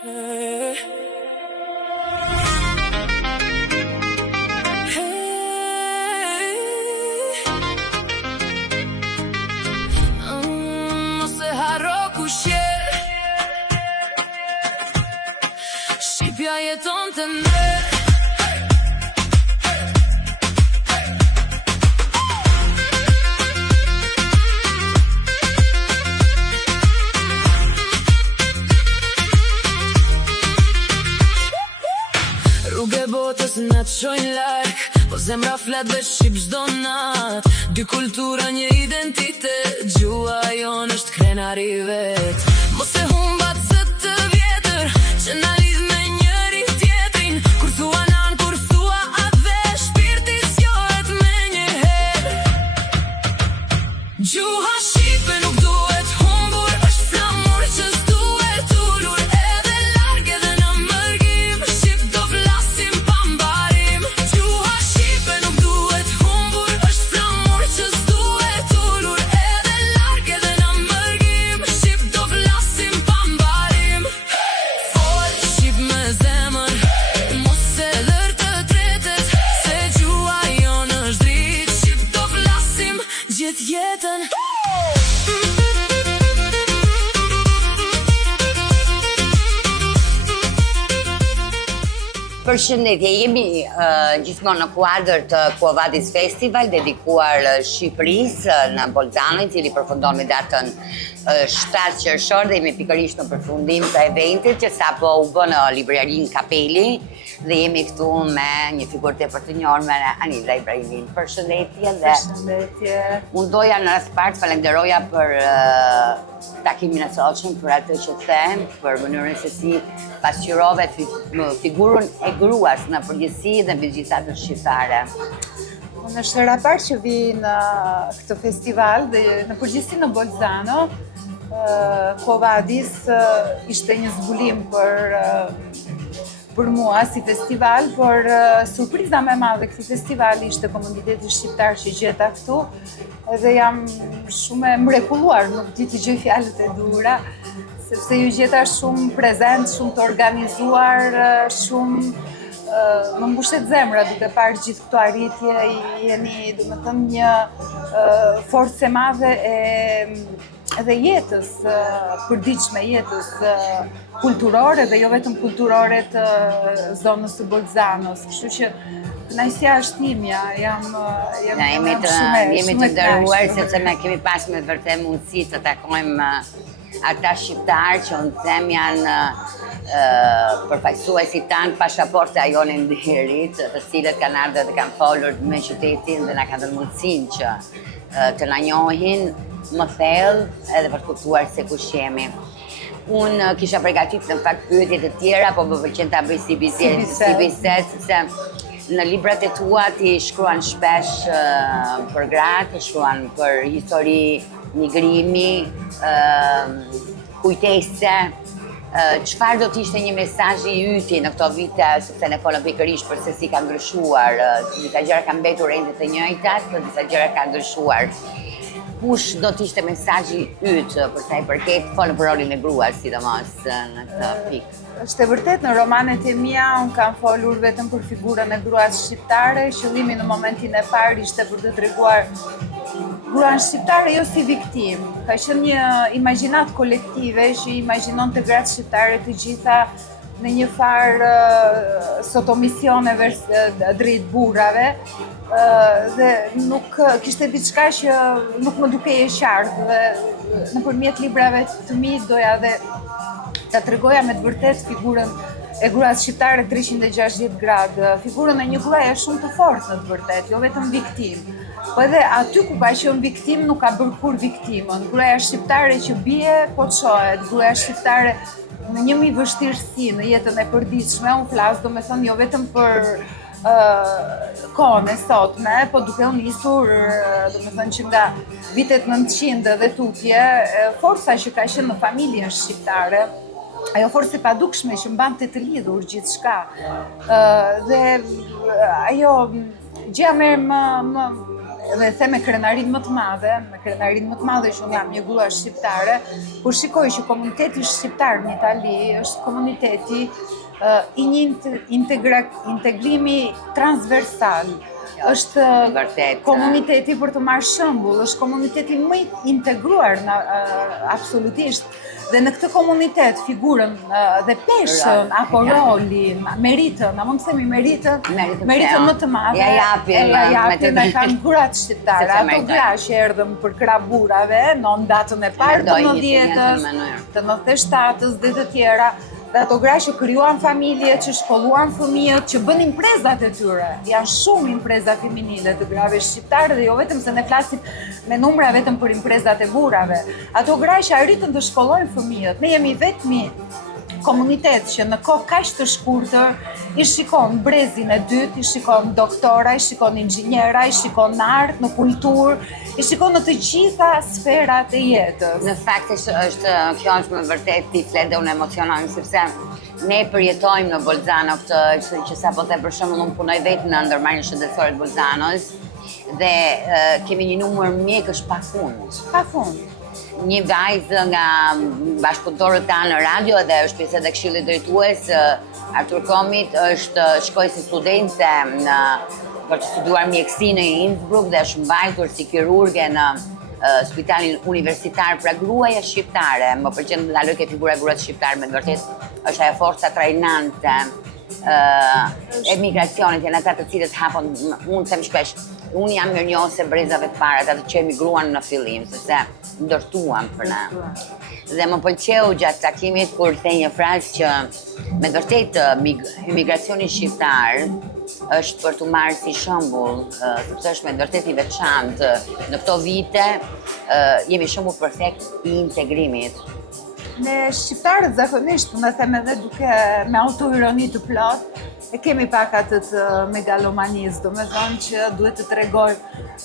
Mos e harro kush je. Shqipja jeton të ne. Rrugë e botës na të shojnë larg, po zemra flet dhe shqip çdo nat. Dy kultura, një identitet, gjua jon është krenari vet. Mos e humba atë të vjetër që na lidh me njëri tjetrin. Kur thua nan, kur thua atë, shpirti zgjohet menjëherë. Gjuha shqipe nuk duhet humbur, është flamur që s'duhet ulur. Edhe larg edhe në mërgim, shqip do flasim pa mbarim. Gjuha shqipe nuk duhet humbur, është flamur që s'duhet ulur. Edhe larg edhe në mërgim, shqip do flasim pa mbarim. Fol shqip me zemër, mos e lër të tretet, se gjua jon është dritë. Shqip do flasim gjithë jetën. Përshëndetje, jemi gjithmonë në kuadër të Quo Vadis Festival dedikuar Shqipërisë në Bolzano, i cili përfundon me datën 7 qershor dhe jemi pikërisht në përfundim të eventit që sapo u bë në librarinë Kapeli dhe jemi këtu me një figurë tepër të njohur me Anila Ibrahimin. Përshëndetje dhe Përshëndetje. unë doja në rast parë falenderoja për takimin e sotshëm, për atë që them, për mënyrën se si pasqyrove figurën e gruas në përgjithësi dhe mbi gjithatë shqiptare. Unë është hera parë që vi në këtë festival dhe në përgjithësi në Bolzano. Quo Vadis ishte një zbulim për mua si festival, por surpriza më e madhe këtij festivali ishte komuniteti shqiptar që gjeta këtu, edhe jam shumë e mrekulluar, nuk di të gjej fjalët e duhura, sepse ju gjeta shumë prezent, shumë të organizuar, shumë më mbushet zemra duke parë gjithë këto arritje, jeni domethënë një forcë e madhe edhe jetës, përditshme jetës kulturore dhe jo vetëm kulturore të zonës së Bolzanos. Kështu që kënaqësia është imja, jam Jemi të nderuar sepse ne kemi pas me vërtet mundësi të takojmë ata shqiptarë që unë them janë përfaqësuesit tanë pasaporta jone ndirit, të cilët kanë ardhur dhe kanë folur me qytetin dhe na kanë dhënë mundësinë që të na njohin më thellë edhe për të kuptuar se kush jemi. Unë kisha përgatitur në fakt pyetje të tjera, po më pëlqen ta bëj si bisedë, sepse në librat e tua ti shkruan shpesh për gratë, shkruan për histori, migrimi, kujtese. Çfarë do të ishte një mesazh i yti në këto vite, sepse ne folëm pikërisht për se si ka ndryshuar, disa gjëra kanë mbetur ende të njëjta, por disa gjëra kanë ndryshuar. Kush do të ishte mesazhi yt për sa i përket folën për rolin e gruas, sidomos në këtë pikë? Është e vërtet, në romanet e mia unë kam folur vetëm për figurën e gruas shqiptare. Qëllimi në momentin e parë ishte për të treguar gruan shqiptare jo si viktim. Ka qenë një imagjinat kolektive që imagjinon të gratë shqiptare të gjitha në një farë sotomisione drejt burrave, dhe nuk kishte diçka që nuk më dukej e qartë, dhe nëpërmjet librave të mi doja dhe ta tregoja me të vërtet figurën e gruas shqiptare 360 gradë. Figurën e një gruaje shumë të fortë në të vërtet, jo vetëm viktim. Po edhe aty ku ka qenë viktim nuk ka bërë kur viktimën. Gruaja shqiptare që bie po çohet, gruaja shqiptare në një mi vështirësi në jetën e përditshme, unë flas domethënë jo vetëm për kohën e sotme, po duke u nisur domethënë që nga vitet 900 dhe tutje, forca që ka qenë në familjen shqiptare, ajo forcë e padukshme që mbante të lidhur gjithçka, dhe ajo gjëja më dhe the me krenarin më të madhe që unë jam një grua shqiptare, kur shikoj që komuniteti shqiptar në Itali është komuniteti i një integrimi transversal. Është komuniteti për të marrë shembull, është komuniteti më i integruar absolutisht. Dhe në këtë komunitet figurën dhe peshën apo rolin, meritën, a mund të themi meritën më të madhe, e japin e kanë gruat shqiptare. Ato gra që erdhën për krah burrave në datën e parë të 90-s, të 97-s dhe të tjera. Dhe ato gra që krijuan familje, që shkolluan fëmijët, që bën imprezat e tyre. Janë shumë impreza feminine të grave shqiptare dhe jo vetëm se ne flasim me numra vetëm për imprezat e burrave. Ato gra që arritën të shkollojnë fëmijët. Ne jemi vetmi komunitet që në kohë kaq të shkurtër i shikon brezin e dytë, i shikon doktora, i shikon inxhiniera, i shikon në art, në kulturë, i shikon në të gjitha sferat e jetës. Në fakt kjo është me vërtet i flet dhe unë emocionojmë, sepse ne përjetojmë në Bolzano këtë që sapo the për shembull unë punoj vetë në ndërmarrjen shëndetësore të Bolzanos dhe kemi një numër mjekësh pafund. Një vajzë nga bashkëpunëtorët tanë në radio dhe është pjesë e këshillit drejtues, Artur Komit, është shkojësi studente për të studuar mjekësi në Innsbruck dhe është mbajtur si kirurge në spitalin universitar pra gruaja shqiptare. Më pëlqen të ndaloj ke figura e gruas shqiptare, me vërtet është ajo forca trajnante emigracionit, janë ata të cilët hapon, unë them shpesh, unë jam mirënjohëse brezave të para, ata që emigruan në fillim, sepse ndërtuan për ne. Dhe më pëlqeu gjatë takimit kur the një frazë që me vërtet emigracioni shqiptar është për të marrë si shembull, sepse është me vërtet i veçantë. Në këto vite jemi shembull perfekt i integrimit. Ne shqiptarët zakonisht, në them edhe duke me autoironi të plot, e kemi pak atë të megalomanisë, do me thonë që duhet të tregoj,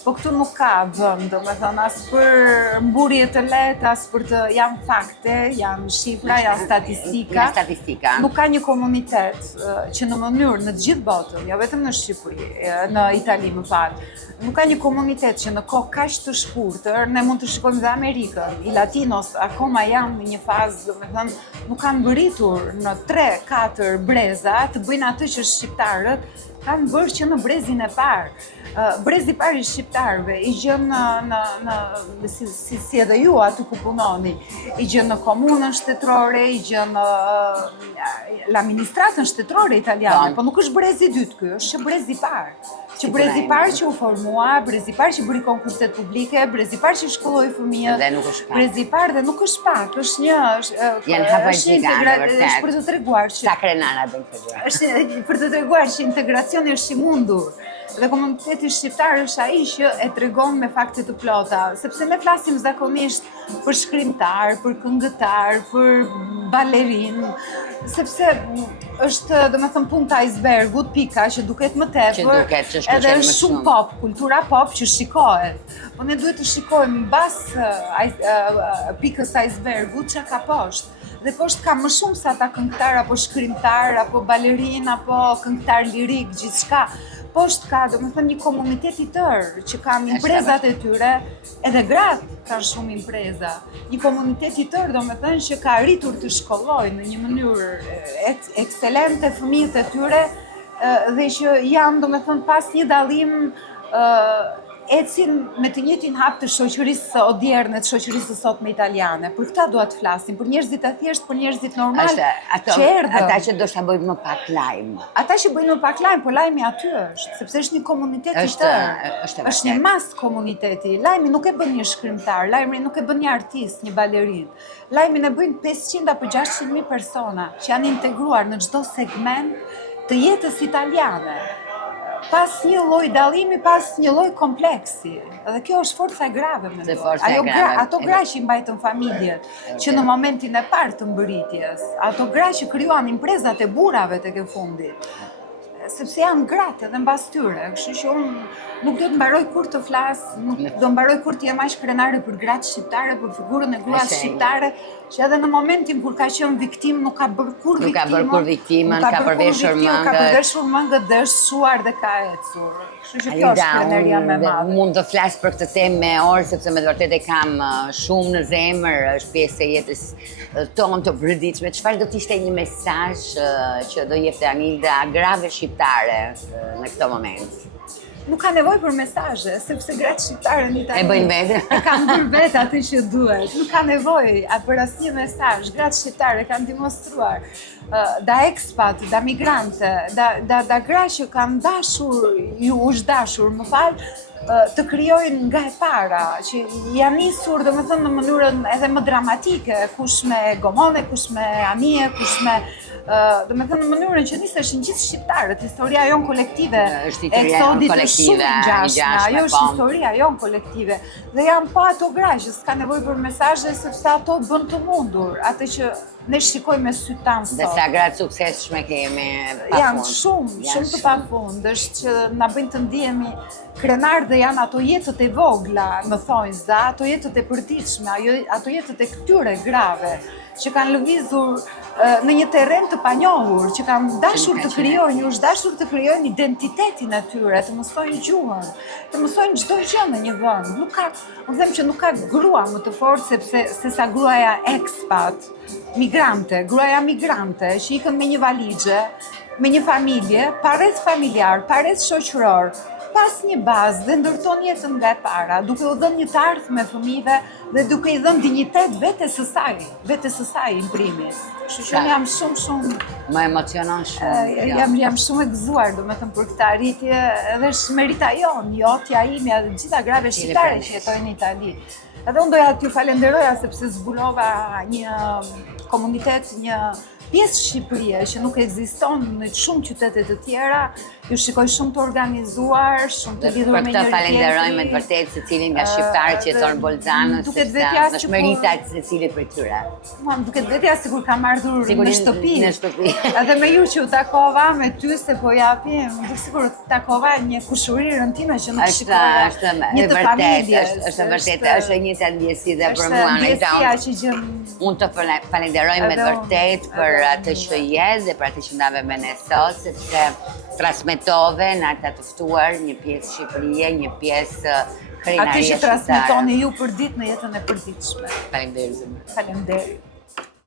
po këtu nuk ka vend, do me thonë as për mburje të lehtë, as për të janë fakte, janë shifra, janë statistika. Nuk ka një komunitet që në mënyrë në të gjithë botën, jo vetëm në Shqipëri, në Itali më falë, nuk ka një komunitet që në kohë kaq të shkurtër, ne mund të shikojmë dhe Amerikën, i latinos akoma janë në një fazë, do me thënë, nuk kanë bëritur në 3-4 breza të bëjnë atë që shqiptarët kanë bërë që në brezin e parë. Brezi i parë i shqiptarëve i gjën si edhe ju aty ku punoni, i gjën në komunën shtetërore, i gjën në l'amministratën shtetërore italiane, po nuk është brezi i dytë ky, është që brezi i parë. Që brezi i parë që u formua, brezi i parë që bëri konkurset publike, brezi i parë që shkolloi fëmijët, brezi i parë dhe nuk është pak, është një është për të treguar që sa krenara bën këtë. Është për të treguar që integracioni është i mundur. Dhe komuniteti shqiptar është ai që e tregon me fakte të plota, sepse ne flasim zakonisht për shkrimtar, për këngëtar, për balerin, sepse është, domethënë, punta e icebergut, pika që duket më tepër, edhe është shumë pop, kultura pop që shikohet. Po ne duhet të shikojmë mbas pikës icebergut çka ka poshtë. Dhe poshtë ka më shumë sa ata këngëtar apo shkrimtar apo balerin apo këngëtar lirik, gjithçka. Poshtë ka, domethënë, një komunitet i tërë që kanë imprezat e tyre, edhe gratë kanë shumë impreza. Një komunitet i tërë, domethënë, që ka arritur të shkollojnë në një mënyrë ekselente fëmijët e tyre dhe që janë, domethënë, pas një dallim ecin me të njëjtin hap të shoqërisë së odiernë, të shoqërisë së sotme italiane. Për këtë dua të flasim, për njerëzit e thjeshtë, për njerëzit normal që erdhën. Ata që do të bëjnë më pak lajm. Ata që bëjnë më pak lajm, po lajmi aty është, sepse është një komunitet i tërë. Është një mas komuniteti. Lajmi nuk e bën një shkrimtar, lajmi nuk e bën një artist, një balerin. Lajmin e bëjnë 500 apo 600.000 persona që janë integruar në çdo segment të jetës italiane. Pas një lloj dallimi, pas një lloj kompleksi. Dhe kjo është forca e grave me ne. Ato gra që i mbajtën familjet, që në momentin e parë të mbëritjes, ato gra që krijuan imprezat e burrave tek e fundit. sepse janë gratë edhe mbas tyre, kështu që unë nuk do të mbaroj kur të flas, nuk do mbaroj kur të jem aq krenare për gratë shqiptare, për figurën e gruas shqiptare, që edhe në momentin kur ka qenë viktim nuk ka bërë kur viktimën. Nuk ka bërë kur viktimën, ka përveshur mëngët. Ka përveshur mëngët dhe është shuar dhe ka ecur. Kështu që kjo është kreneria me madhe. Mund të flas për këtë temë me orë, sepse me të vërtetë e kam shumë në zemër, është pjesë e jetës tonë të përditshme. Çfarë do të ishte një mesazh që do jepte Anilda grave shqiptare në këtë moment? Nuk ka nevojë për mesazhe, sepse gratë shqiptare në Itali E bëjnë vetë. e kanë bërë vetë atë që duhet. Nuk ka nevojë për asnjë mesazh. Gratë shqiptare kanë demonstruar da expat, da migrante, da gra që kanë dashur, është dashur, më fal, të krijojnë nga e para, që janë nisur domethënë në mënyrën edhe më dramatike, kush me Gomone, kush me Anije, kush me domethënë në mënyrën që niseshin gjithë shqiptarët, historia jonë kolektive, Është historia jonë kolektive, ajo është historia jonë kolektive. Dhe janë pa ato gra që s'ka nevojë për mesazhe sepse ato bën të mundur, atë që ne shikojmë me sy tanë sot. Dhe sa gratë suksesshme kemi pafund. Janë shumë të pafund, është që na bëjnë të ndihemi krenar dhe janë ato jetët e vogla, më thonjza, ato jetët e përditshme, ato jetët e këtyre grave që kanë lëvizur në një terren të panjohur, që kanë dashur të krijojnë, është dashur të krijojnë identitetin e tyre, të mësojnë gjuhën, të mësojnë çdo gjë në një vend. Unë them që nuk ka grua më të fortë se sa gruaja expat, migrante, gruaja migrante që ikën me një valixhe, me një familje, pa rreth familjar, pa rreth shoqëror, pas një bazë dhe ndërton jetën nga e para, duke u dhënë një të ardhmë me fëmijëve dhe duke i dhënë dinjitet vetes së saj in primis. Kështu që jam shumë më emocionon shumë. Jam shumë e gëzuar, domethënë për këtë arritje, edhe është merita jonë, jotja ime, dhe gjitha grave shqiptare që jetojnë në Itali. Edhe unë doja t'ju falenderoja sepse zbulova një komunitet, një pjesë Shqipërie që nuk ekziston në shumë qytete të tjera, ju shikoj shumë të organizuar, shumë të lidhur me njëri tjetrin. Për këtë falenderojmë të vërtetë secilin nga shqiptarët që jetojnë Bolzanës, sepse është merita e secilit prej tyre. Duket vetja sikur kam ardhur në shtëpi. Në shtëpi. Edhe me ju që u takova, me ty se po japim, duk sikur takova një kushurirën time që nuk shikova një të familjes. Është vërtetë, është e njëjta ndjesi dhe për mua. Unë të falenderoj me të vërtetë për atë që je dhe për atë që ndave me ne sot, sepse transmetove në ata të ftuar një pjesë Shqipërie, një pjesë krenarie shqiptare. Atë që transmetoni ju për ditë në jetën e përditshme. Faleminderit. Faleminderit.